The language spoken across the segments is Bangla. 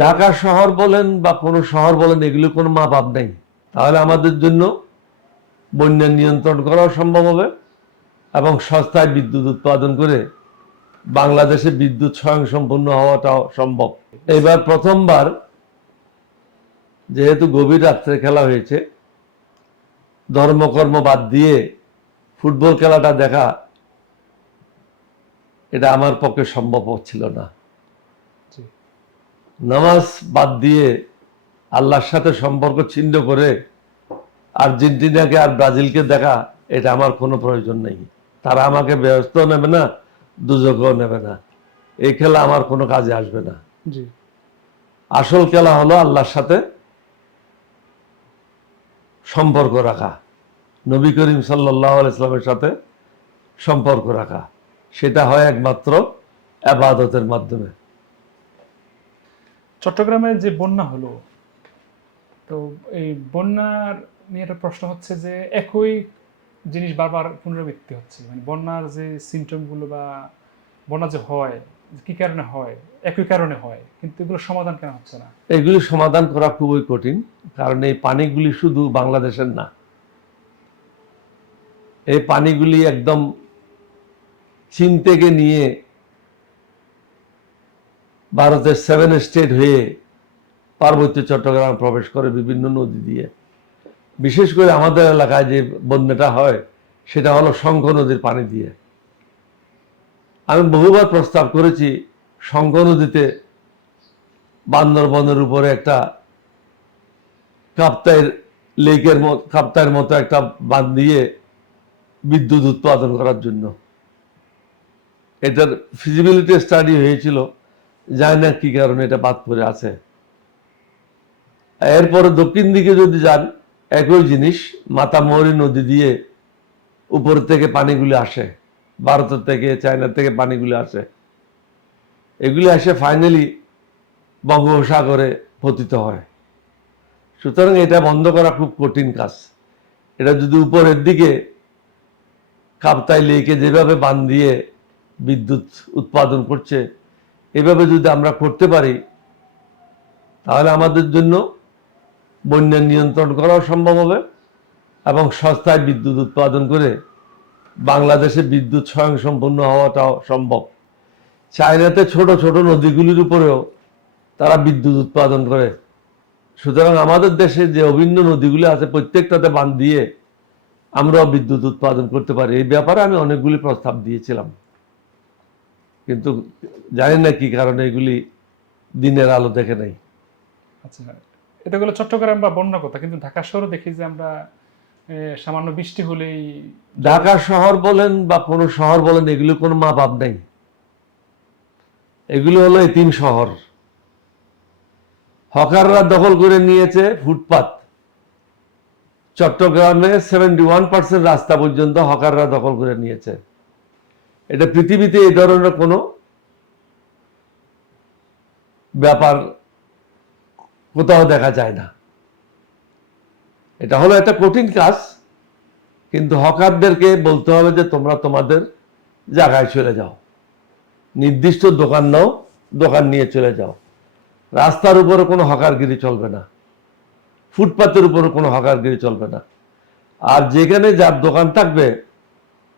ঢাকা শহর বলেন বা কোনো শহর বলেন, এগুলো কোনো মাপ নেই। তাহলে আমাদের জন্য বন্যা নিয়ন্ত্রণ করাও সম্ভব হবে এবং সস্তায় বিদ্যুৎ উৎপাদন করে বাংলাদেশে বিদ্যুৎ স্বয়ংসম্পূর্ণ হওয়াটাও সম্ভব। এবার প্রথমবার যেহেতু গভীর রাত্রে খেলা হয়েছে, ধর্মকর্ম বাদ দিয়ে ফুটবল খেলাটা দেখা এটা আমার পক্ষে সম্ভব হচ্ছিল না। নামাজ বাদ দিয়ে আল্লাহর সাথে সম্পর্ক ছিন্ন করে আর্জেন্টিনাকে আর ব্রাজিলকে দেখা, এটা আমার কোনো প্রয়োজন নেই। তারা আমাকে ব্যস্ত নেবে না, দুজকেও নেবে না। এই খেলা আমার কোনো কাজে আসবে না। আসল খেলা হলো আল্লাহর সাথে সম্পর্ক রাখা, নবী করিম সাল্লাল্লাহু আলাইহি ওয়াসাল্লামের সাথে সম্পর্ক রাখা। সেটা হয় একমাত্র ইবাদতের মাধ্যমে। চট্টগ্রামে যে বন্যা হলো, তো এই বন্যার নিয়ে একটা প্রশ্ন হচ্ছে যে একই জিনিস বারবার পুনরাবৃত্তি হচ্ছে, মানে বন্যার যে সিমটমগুলো বা বন্যা যে হয় কি কারণে হয়, একই কারণে হয়, কিন্তু এগুলো সমাধান কেন হচ্ছে না? এগুলি সমাধান করা খুবই কঠিন, কারণ এই পানিগুলি শুধু বাংলাদেশের না। এই পানিগুলি একদম চীন থেকে নিয়ে ভারতের 7 স্টেট হয়ে পার্বত্য চট্টগ্রাম প্রবেশ করে বিভিন্ন নদী দিয়ে। বিশেষ করে আমাদের এলাকায় যে বন্যাটা হয় সেটা হলো শঙ্খ নদীর পানি দিয়ে। আমি বহুবার প্রস্তাব করেছি শঙ্খ নদীতে বান্দরবনের উপরে একটা কাপ্তাইয়ের মতো একটা বাঁধ দিয়ে বিদ্যুৎ উৎপাদন করার জন্য। এটার ফিজিবিলিটি স্টাডি হয়েছিল, জানি না কি কারণে এটা বাদ পড়ে আছে। এরপরে দক্ষিণ দিকে যদি যান, একই জিনিস, মাতামুহুরী নদী দিয়ে উপর থেকে পানিগুলি আসে, ভারতের থেকে চায়না থেকে পানিগুলি আসে। এগুলি আসে ফাইনালি বঙ্গোপসাগরে পতিত হয়। সুতরাং এটা বন্ধ করা খুব কঠিন কাজ। এটা যদি উপরের দিকে কাপ্তাই লেকে যেভাবে বাঁধ দিয়ে বিদ্যুৎ উৎপাদন করছে, এভাবে যদি আমরা করতে পারি, তাহলে আমাদের জন্য বন্যা নিয়ন্ত্রণ করাও সম্ভব হবে এবং সস্তায় বিদ্যুৎ উৎপাদন করে বাংলাদেশে বিদ্যুৎ স্বয়ংসম্পূর্ণ হওয়াটাও সম্ভব। চায়নাতে ছোট ছোট নদীগুলির উপরেও তারা বিদ্যুৎ উৎপাদন করে। সুতরাং আমাদের দেশে যে অভিন্ন নদীগুলি আছে, প্রত্যেকটাতে বাঁধ দিয়ে আমরাও বিদ্যুৎ উৎপাদন করতে পারি। এই ব্যাপারে আমি অনেকগুলি প্রস্তাব দিয়েছিলাম, কিন্তু জানি না কি কারণে এগুলি দিনের আলো দেখে নাই। আচ্ছা, এটা হলো চট্টগ্রাম বা বন্যা কথা, কিন্তু ঢাকা শহরে দেখি যে আমরা সামান্য বৃষ্টি হলেই, ঢাকা শহর বলেন বা কোনো শহর বলেন, এগুলো কোনো মাপ নেই। এগুলো হলো এতিম শহর। হকাররা দখল করে নিয়েছে ফুটপাত। চট্টগ্রামে 71% রাস্তা পর্যন্ত হকাররা দখল করে নিয়েছে। এটা পৃথিবীতে এই ধরনের কোনো ব্যাপার কোথাও দেখা যায় না। এটা হলো একটা কঠিন কাজ, কিন্তু হকারদেরকে বলতে হবে যে তোমরা তোমাদের জায়গায় চলে যাও, নির্দিষ্ট দোকান নাও, দোকান নিয়ে চলে যাও। রাস্তার উপরে কোনো হকারগিরি চলবে না, ফুটপাতের উপরে কোনো হকারগিরি চলবে না। আর যেখানে যার দোকান থাকবে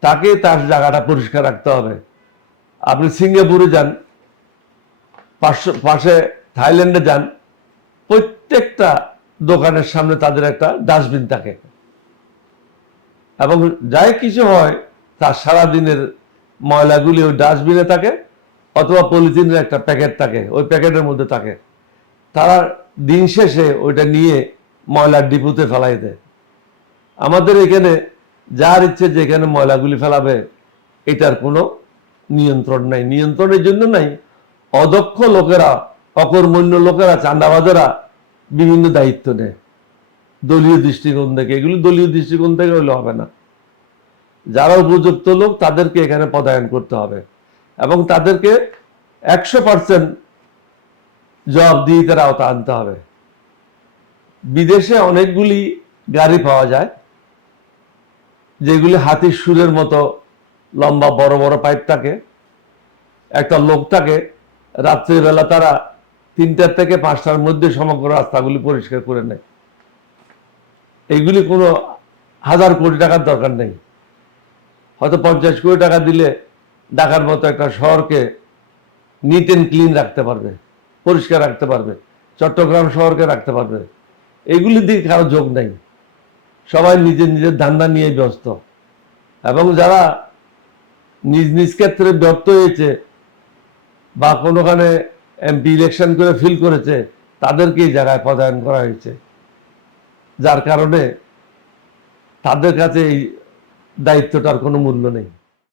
তাকে তার জায়গাটা পরিষ্কার রাখতে হবে। আপনি সিঙ্গাপুরে যান, পাশে থাইল্যান্ডে যান, প্রত্যেকটা দোকানের সামনে তাদের একটা ডাস্টবিন থাকে, এবং যাই কিছু হয় তার সারাদিনের ময়লাগুলি ওই ডাস্টবিনে থাকে, অথবা পলিথিনের একটা প্যাকেট থাকে, ওই প্যাকেটের মধ্যে থাকে। তারা দিন শেষে ওইটা নিয়ে ময়লার ডিপুতে ফেলাই দেয়। আমাদের এখানে যার ইচ্ছে যেখানে ময়লাগুলি ফেলাবে, এটার কোনো নিয়ন্ত্রণ নাই। নিয়ন্ত্রণের জন্য নাই, অদক্ষ লোকেরা, অকর্মণ্য লোকেরা, চাঁদাবাজেরা বিভিন্ন দায়িত্ব নেয় দলীয় দৃষ্টিকোণ থেকে। এগুলি দলীয় দৃষ্টিকোণ থেকে হলে হবে না। যারা উপযুক্ত লোক তাদেরকে এখানে পদায়ন করতে হবে এবং তাদেরকে 100% জবাবদিহিতার আওতা আনতে হবে। বিদেশে অনেকগুলি গাড়ি পাওয়া যায় যেগুলি হাতির সুরের মতো লম্বা বড় বড় পাইপ থাকে, একটা লোক থাকে, রাত্রিবেলা তারা 3টা থেকে 5টার মধ্যে সমগ্র রাস্তাগুলি পরিষ্কার করে নেয়। এইগুলি কোনো 1000 কোটি টাকার দরকার নেই। হয়তো 50 কোটি টাকা দিলে ঢাকার মতো একটা শহরকে নিট অ্যান্ড ক্লিন রাখতে পারবে, পরিষ্কার রাখতে পারবে, চট্টগ্রাম শহরকে রাখতে পারবে। এগুলির দিকে কারো যোগ নেই, সবাই নিজের নিজের ধান্দা নিয়ে ব্যস্ত। এবং যারা নিজ নিজ ক্ষেত্রে ব্যর্থ হয়েছে বা কোনোখানে এমপি ইলেকশন করে ফিল করেছে, তাদেরকে এই জায়গায় পদায়ন করা হয়েছে, যার কারণে তাদের কাছে এই দায়িত্বটার কোনো মূল্য নেই।